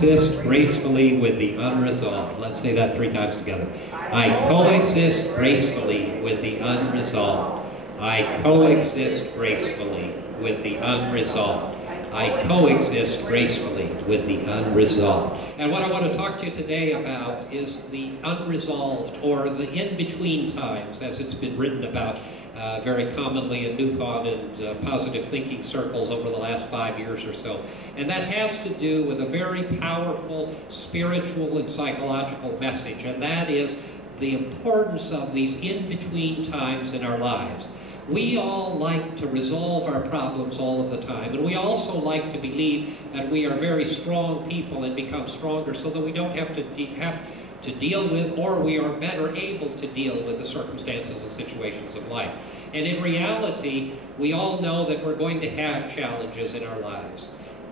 coexist gracefully with the unresolved. Let's say that 3 times together. I coexist gracefully with the unresolved. I coexist gracefully with the unresolved. I coexist gracefully with the unresolved. And what I want to talk to you today about is the unresolved, or the in-between times, as it's been written about very commonly in New Thought and positive thinking circles over the last 5 years or so. And that has to do with a very powerful spiritual and psychological message, and that is the importance of these in-between times in our lives. We all like to resolve our problems all of the time, and we also like to believe that we are very strong people and become stronger so that we don't have to deal with, or we are better able to deal with the circumstances and situations of life. And in reality, we all know that we're going to have challenges in our lives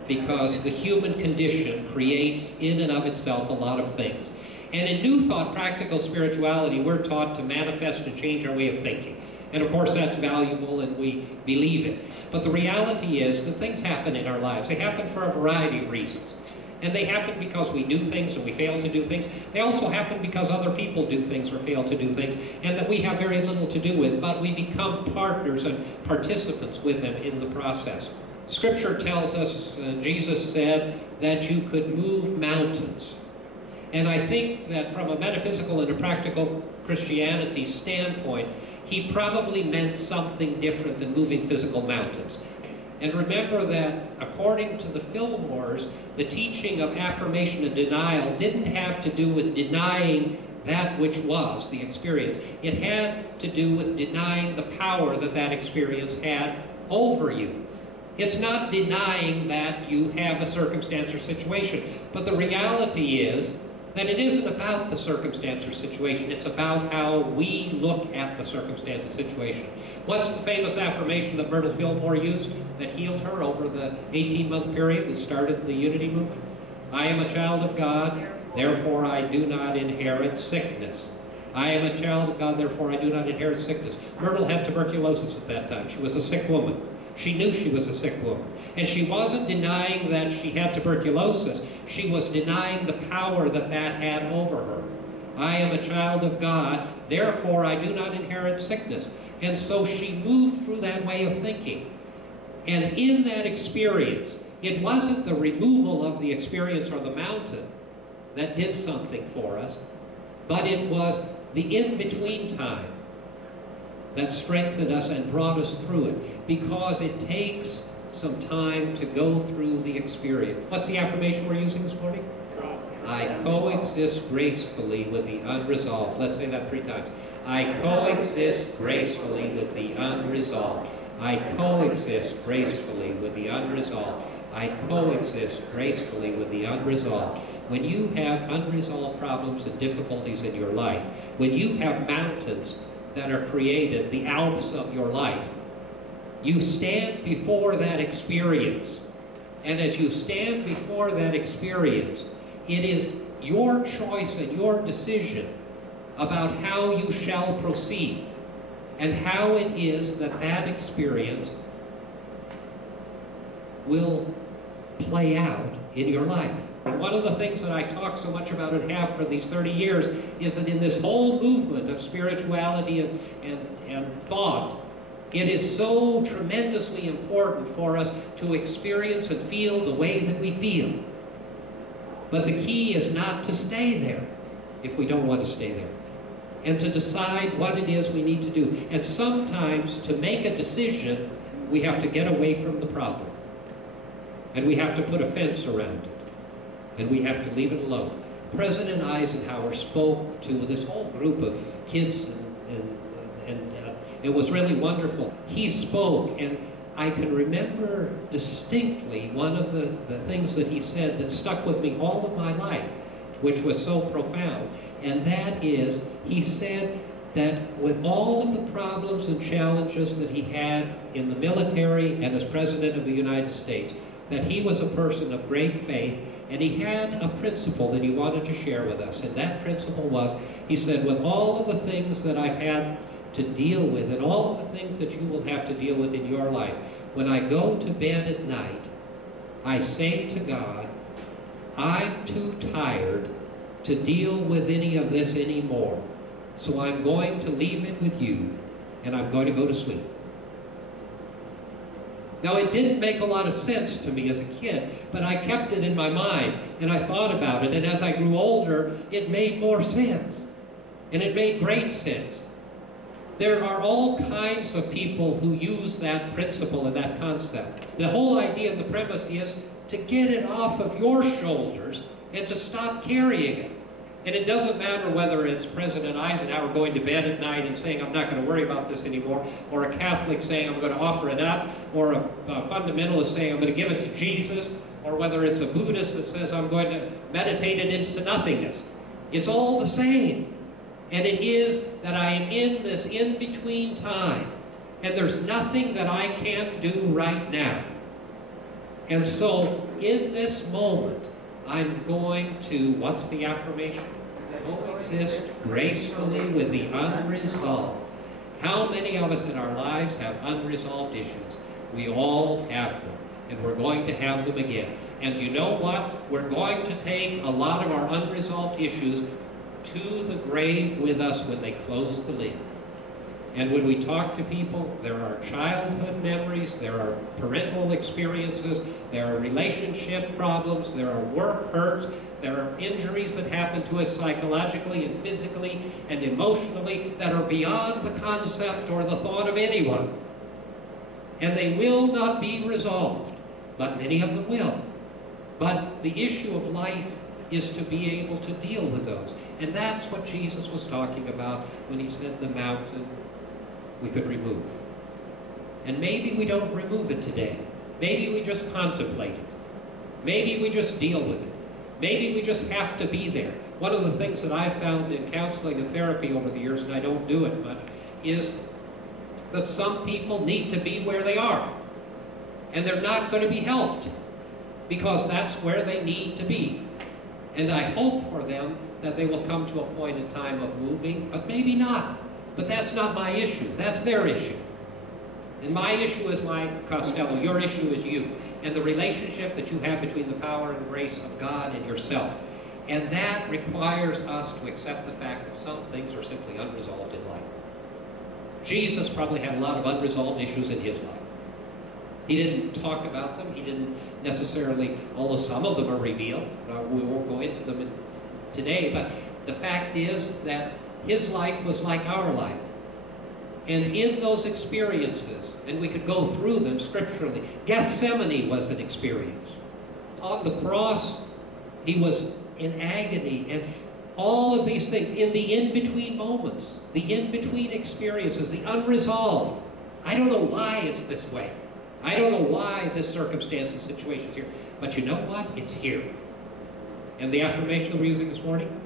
because the human condition creates in and of itself a lot of things. And in New Thought, practical spirituality, we're taught to manifest and change our way of thinking. And of course that's valuable and we believe it. But the reality is that things happen in our lives. They happen for a variety of reasons. And they happen because we do things and we fail to do things. They also happen because other people do things or fail to do things, and that we have very little to do with, but we become partners and participants with them in the process. Scripture tells us, Jesus said, that you could move mountains. And I think that from a metaphysical and a practical Christianity standpoint, he probably meant something different than moving physical mountains. And remember that according to the Fillmores, the teaching of affirmation and denial didn't have to do with denying that which was the experience. It had to do with denying the power that that experience had over you. It's not denying that you have a circumstance or situation, but the reality is that it isn't about the circumstance or situation. It's about how we look at the circumstance and situation. What's the famous affirmation that Myrtle Fillmore used that healed her over the 18-month period that started the Unity movement? I am a child of God, therefore I do not inherit sickness. I am a child of God, therefore I do not inherit sickness. Myrtle had tuberculosis at that time. She was a sick woman. She knew she was a sick woman. And she wasn't denying that she had tuberculosis. She was denying the power that that had over her. I am a child of God, therefore I do not inherit sickness. And so she moved through that way of thinking. And in that experience, it wasn't the removal of the experience or the mountain that did something for us, but it was the in-between time that strengthened us and brought us through it, because it takes some time to go through the experience. What's the affirmation we're using this morning? I coexist gracefully with the unresolved. Let's say that 3 times. I coexist gracefully with the unresolved. I coexist gracefully with the unresolved. I coexist gracefully with the unresolved. When you have unresolved problems and difficulties in your life, when you have mountains that are created, the Alps of your life, you stand before that experience. And as you stand before that experience, it is your choice and your decision about how you shall proceed and how it is that that experience will play out in your life. And one of the things that I talk so much about and have for these 30 years is that in this whole movement of spirituality and thought, it is so tremendously important for us to experience and feel the way that we feel. But the key is not to stay there if we don't want to stay there, and to decide what it is we need to do. And sometimes to make a decision, we have to get away from the problem. And we have to put a fence around it. And we have to leave it alone. President Eisenhower spoke to this whole group of kids, and it was really wonderful. He spoke, and I can remember distinctly one of the things that he said that stuck with me all of my life, which was so profound. And that is, he said that with all of the problems and challenges that he had in the military and as President of the United States, that he was a person of great faith, and he had a principle that he wanted to share with us. And that principle was, he said, with all of the things that I've had to deal with and all of the things that you will have to deal with in your life, when I go to bed at night, I say to God, I'm too tired to deal with any of this anymore. So I'm going to leave it with you, and I'm going to go to sleep. Now, it didn't make a lot of sense to me as a kid, but I kept it in my mind, and I thought about it, and as I grew older, it made more sense. And it made great sense. There are all kinds of people who use that principle and that concept. The whole idea and the premise is to get it off of your shoulders and to stop carrying it. And it doesn't matter whether it's President Eisenhower going to bed at night and saying, I'm not going to worry about this anymore, or a Catholic saying, I'm going to offer it up, or a fundamentalist saying, I'm going to give it to Jesus, or whether it's a Buddhist that says, I'm going to meditate it into nothingness. It's all the same. And it is that I am in this in-between time, and there's nothing that I can do right now. And so, in this moment, I'm going to, what's the affirmation? Coexist gracefully with the unresolved. How many of us in our lives have unresolved issues? We all have them, and we're going to have them again. And you know what? We're going to take a lot of our unresolved issues to the grave with us when they close the lid. And when we talk to people, there are childhood memories, there are parental experiences, there are relationship problems, there are work hurts, there are injuries that happen to us psychologically and physically and emotionally that are beyond the concept or the thought of anyone. And they will not be resolved, but many of them will. But the issue of life is to be able to deal with those. And that's what Jesus was talking about when he said the mountain we could remove. And maybe we don't remove it today. Maybe we just contemplate it. Maybe we just deal with it. Maybe we just have to be there. One of the things that I've found in counseling and therapy over the years, and I don't do it much, is that some people need to be where they are. And they're not going to be helped because that's where they need to be. And I hope for them that they will come to a point in time of moving, but maybe not. But that's not my issue. That's their issue. And my issue is my Costello. Your issue is you. And the relationship that you have between the power and grace of God and yourself. And that requires us to accept the fact that some things are simply unresolved in life. Jesus probably had a lot of unresolved issues in his life. He didn't talk about them. He didn't necessarily, although some of them are revealed. We won't go into them today. But the fact is that his life was like our life. And in those experiences, and we could go through them scripturally, Gethsemane was an experience. On the cross, he was in agony, and all of these things, in the in-between moments, the in-between experiences, the unresolved. I don't know why it's this way. I don't know why this circumstance and situation is here. But you know what? It's here. And the affirmation that we're using this morning?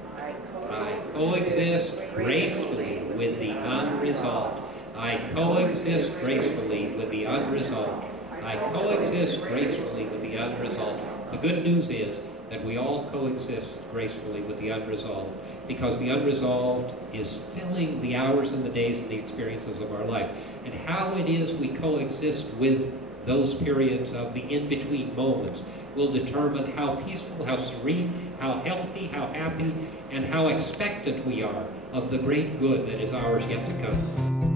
I coexist gracefully with the unresolved. I coexist gracefully with the unresolved. I coexist gracefully with the unresolved. The good news is that we all coexist gracefully with the unresolved, because the unresolved is filling the hours and the days and the experiences of our life. And how it is we coexist with those periods of the in-between moments will determine how peaceful, how serene, how healthy, how happy, and how expectant we are of the great good that is ours yet to come.